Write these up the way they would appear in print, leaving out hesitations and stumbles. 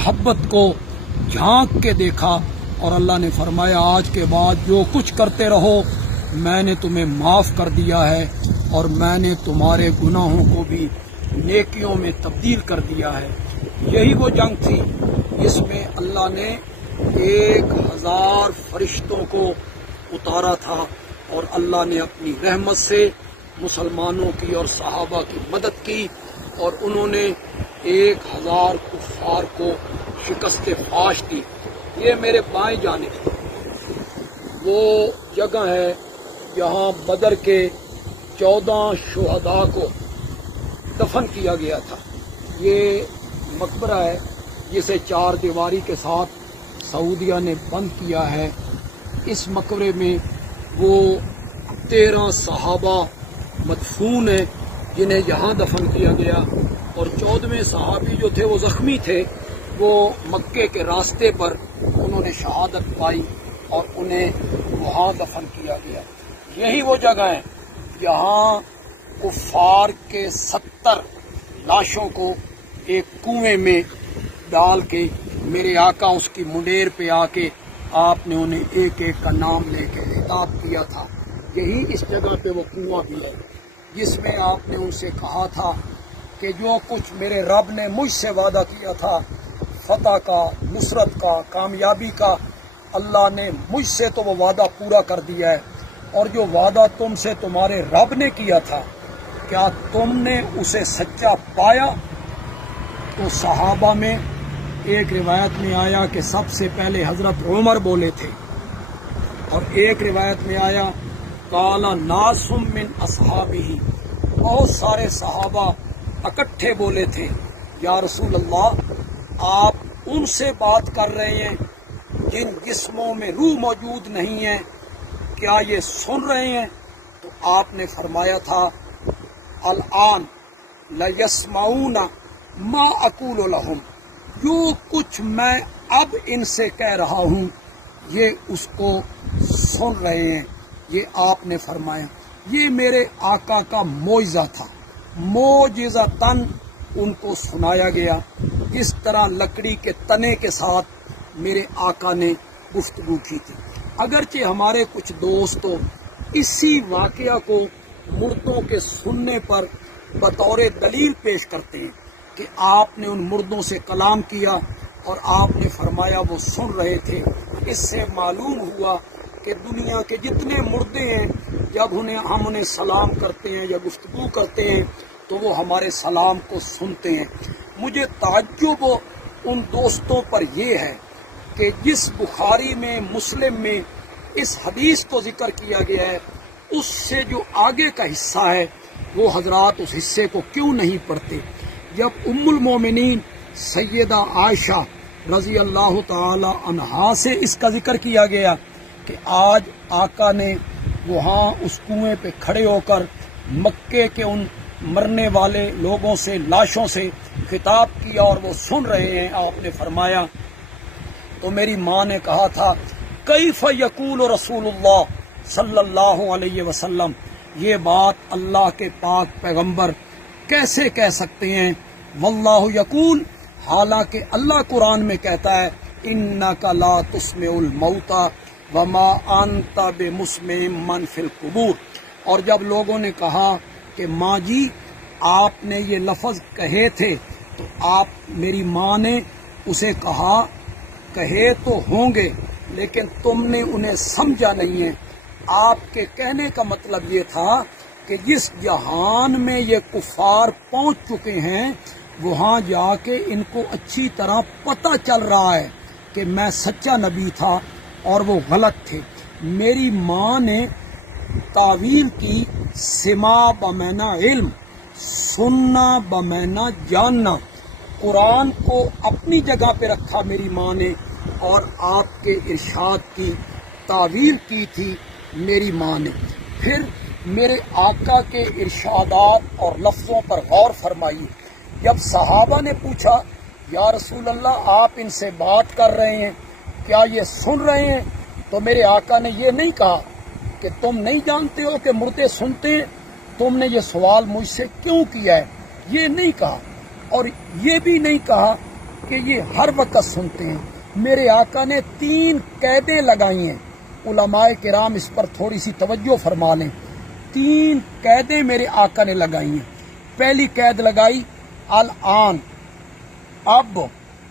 मोहब्बत को झांक के देखा और अल्लाह ने फरमाया आज के बाद जो कुछ करते रहो मैंने तुम्हें माफ़ कर दिया है और मैंने तुम्हारे गुनाहों को भी नेकियों में तब्दील कर दिया है। यही वो जंग थी जिसमें अल्लाह ने 1000 फरिश्तों को उतारा था और अल्लाह ने अपनी रहमत से मुसलमानों की और सहाबा की मदद की और उन्होंने 1000 कुफ्फार को शिकस्त फाश दी। ये मेरे बाएं जानिब वो जगह है जहां बदर के 14 शुहदा को दफन किया गया था। ये मकबरा है जिसे 4 दीवारी के साथ सऊदिया ने बंद किया है। इस मकबरे में वो 13 सहाबा मदफून है जिन्हें यहाँ दफन किया गया और 14वें सहाबी जो थे वो जख्मी थे, वो मक्के के रास्ते पर उन्होंने शहादत पाई और उन्हें वहाँ दफन किया गया। यही वो जगह है जहाँ कुफ्फार के 70 लाशों को एक कुएं में डाल के मेरे आका उसकी मुंडेर पे आके आपने उन्हें एक एक का नाम लेके खिताब किया था। यही इस जगह पे वो कुआं भी है जिसमें आपने उनसे कहा था कि जो कुछ मेरे रब ने मुझसे वादा किया था फतह का, नुसरत का, कामयाबी का, अल्लाह ने मुझसे तो वो वादा पूरा कर दिया है और जो वादा तुमसे तुम्हारे रब ने किया था क्या तुमने उसे सच्चा पाया? तो सहाबा में एक रिवायत में आया कि सबसे पहले हजरत उमर बोले थे और एक रिवायत में आया काला नासुम मिन असहाबिही, बहुत सारे सहाबा इकट्ठे बोले थे या रसूल अल्लाह आप उनसे बात कर रहे हैं जिन जिस्मों में रूह मौजूद नहीं है, क्या ये सुन रहे हैं? तो आपने फरमाया था अल आन लयस्माऊना मा अकूलु लहुम, जो कुछ मैं अब इनसे कह रहा हूँ ये उसको सुन रहे हैं। ये आपने फरमाया। ये मेरे आका का मोइज़ा था, मोजिज़तन उनको सुनाया गया। इस तरह लकड़ी के तने के साथ मेरे आका ने गुफ्तगू की थी। अगरचे हमारे कुछ दोस्तों इसी वाकया को मुर्दों के सुनने पर बतौर दलील पेश करते हैं कि आपने उन मुर्दों से कलाम किया और आपने फरमाया वो सुन रहे थे। इससे मालूम हुआ कि दुनिया के जितने मुर्दे हैं जब हम उन्हें सलाम करते हैं या गुफ्तगू करते हैं तो वो हमारे सलाम को सुनते हैं। मुझे ताज्जुब उन दोस्तों पर यह है कि जिस बुखारी में, मुस्लिम में इस हदीस को जिक्र किया गया है उससे जो आगे का हिस्सा है वो हजरात उस हिस्से को क्यों नहीं पढ़ते। जब उम्मुल मोमिनीन सैयदा आयशा रजी अल्लाह ताला अन्हा से इसका जिक्र किया गया कि आज आका ने वहाँ उस कुएं पे खड़े होकर मक्के के उन मरने वाले लोगों से, लाशों से खिताब किया और वो सुन रहे हैं, आपने फरमाया तो मेरी माँ ने कहा था कैफ यकूल रसूलुल्लाह सल्लल्लाहु अलैहि वसल्लम, ये बात अल्लाह के पाक पैगंबर कैसे कह सकते हैं। वल्लाहु यकूल, हालांकि अल्लाह कुरान में कहता है इन्नका ला तुस्मिउल मौता वमा अंता बिमुस्मिम मन फिल कुबूर। और जब लोगों ने कहा कि माँ जी आपने ये लफ्ज कहे थे तो आप, मेरी माँ ने उसे कहा कहे तो होंगे लेकिन तुमने उन्हें समझा नहीं है। आपके कहने का मतलब ये था कि जिस जहान में ये कुफार पहुंच चुके हैं वहां जाके इनको अच्छी तरह पता चल रहा है कि मैं सच्चा नबी था और वो गलत थे। मेरी माँ ने तावील की सिमा बमैना इल्म, सुनना बमैना जानना, कुरान को अपनी जगह पे रखा मेरी माँ ने और आपके इरशाद की तावील की थी मेरी माँ ने। फिर मेरे आका के इरशादात और लफ्ज़ों पर गौर फरमाइए। जब सहाबा ने पूछा या रसूल अल्लाह आप इनसे बात कर रहे हैं, क्या ये सुन रहे हैं? तो मेरे आका ने ये नहीं कहा कि तुम नहीं जानते हो कि मुर्दे सुनते हैं, तुमने ये सवाल मुझसे क्यों किया है, ये नहीं कहा। और ये भी नहीं कहा کہ یہ ہر وقت سنتے ہیں۔ میرے آقا نے 3 قیدیں لگائی ہیں، علماء کرام اس پر تھوڑی سی توجہ فرما لیں۔ 3 قیدیں میرے آقا نے لگائی ہیں۔ پہلی قید لگائی الآن، اب،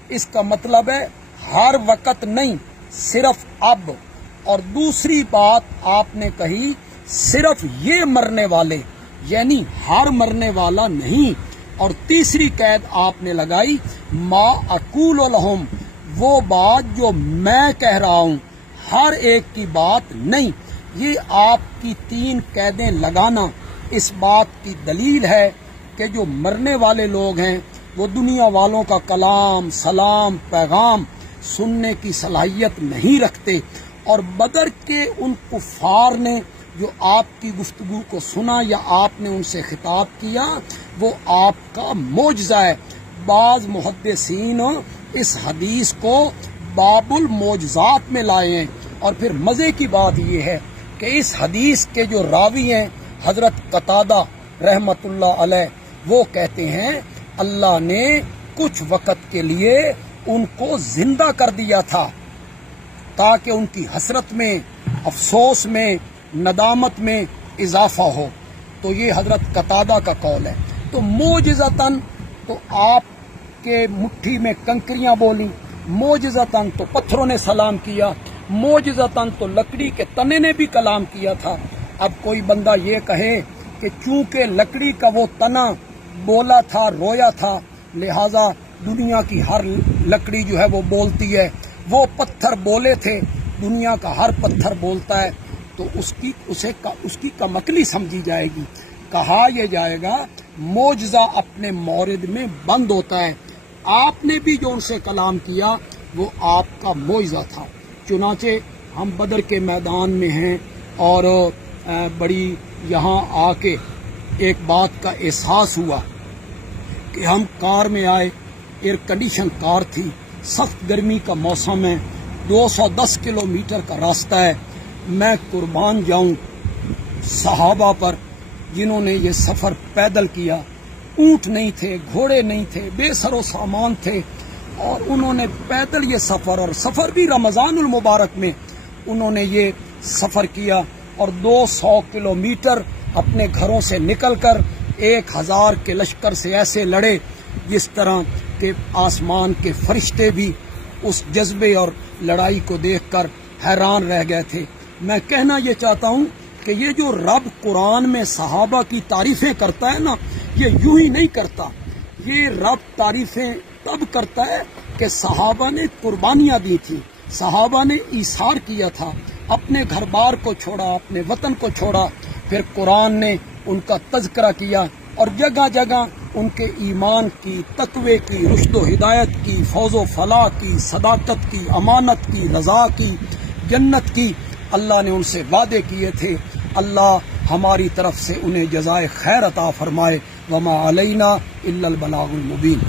اس کا مطلب ہے ہر وقت نہیں، صرف اب۔ اور دوسری بات آپ نے کہی صرف یہ مرنے والے، یعنی ہر مرنے والا نہیں۔ اور تیسری قید آپ نے لگائی ما اقول لہم، وہ بات جو میں کہہ رہا ہوں، ہر ایک کی بات نہیں۔ یہ آپ کی 3 قیدیں لگانا اس بات کی دلیل ہے کہ جو مرنے والے لوگ ہیں وہ دنیا والوں کا کلام، سلام، پیغام سننے کی صلاحیت نہیں رکھتے، اور بدر کے ان کفار نے جو آپ کی گفتگو کو سنا یا آپ نے ان سے خطاب کیا، وہ آپ کا معجزہ ہے۔ بعض محدثین اس حدیث کو باب المعجزات میں لائے ہیں۔ اور پھر مزے کی بات یہ ہے کہ اس حدیث کے جو راوی ہیں حضرت قتادہ رحمت اللہ علیہ، وہ کہتے ہیں اللہ نے کچھ وقت کے لیے ان کو زندہ کر دیا تھا تاکہ ان کی حسرت میں، افسوس میں، ندامت میں اضافہ ہو۔ تو یہ حضرت قتادہ کا قول ہے۔ تو معجزتاً تو آپ کے مٹھی میں کنکریاں بولیں، معجزتاً تو پتھروں نے سلام کیا، معجزتاً تو لکڑی کے تنے نے بھی کلام کیا تھا۔ اب کوئی بندہ یہ کہے کہ چونکہ لکڑی کا وہ تنا بولا تھا، رویا تھا، لہذا دنیا کی ہر لکڑی جو ہے وہ بولتی ہے، وہ پتھر بولے تھے، دنیا کا ہر پتھر بولتا ہے، تو اس کی کمکلی سمجھی جائے گی۔ کہا یہ جائے گا معجزہ اپنے مورد میں بند ہوتا ہے، آپ نے بھی جو ان سے کلام کیا وہ آپ کا معجزہ تھا۔ چنانچہ ہم بدر کے میدان میں ہیں اور بڑی یہاں آ کے ایک بات کا احساس ہوا کہ ہم کار میں آئے، ایئر کنڈیشن کار تھی، سخت گرمی کا موسم ہے، 210 کلومیٹر کا راستہ ہے۔ میں قربان جاؤں صحابہ پر جنہوں نے یہ سفر پیدل کیا، اونٹ نہیں تھے، گھوڑے نہیں تھے، بے سر و سامان تھے، اور انہوں نے پیدل یہ سفر بھی رمضان المبارک میں انہوں نے یہ سفر کیا، اور 200 کلومیٹر اپنے گھروں سے نکل کر 1000 کے لشکر سے ایسے لڑے جس طرح کہ آسمان کے فرشتے بھی اس جذبے اور لڑائی کو دیکھ کر حیران رہ گئے تھے۔ میں کہنا یہ چاہتا ہوں کہ یہ جو رب قرآن میں صحابہ کی تعریفیں کرتا ہے نا، یہ یوں ہی نہیں کرتا، یہ رب تعریفیں تب کرتا ہے کہ صحابہ نے قربانیاں دی تھیں، صحابہ نے ایثار کیا تھا، اپنے گھر بار کو چھوڑا، اپنے وطن کو چھوڑا، پھر قرآن نے ان کا تذکرہ کیا، اور جگہ جگہ ان کے ایمان کی، تقوی کی، رشد و ہدایت کی، فوز و فلاح کی، صداقت کی، امانت کی، رضا کی، جنت کی اللہ نے ان سے وعدے کیے تھے۔ اللہ ہماری طرف سے انہیں جزائے خیر عطا فرمائے۔ وما علینا الا البلاغ المبین۔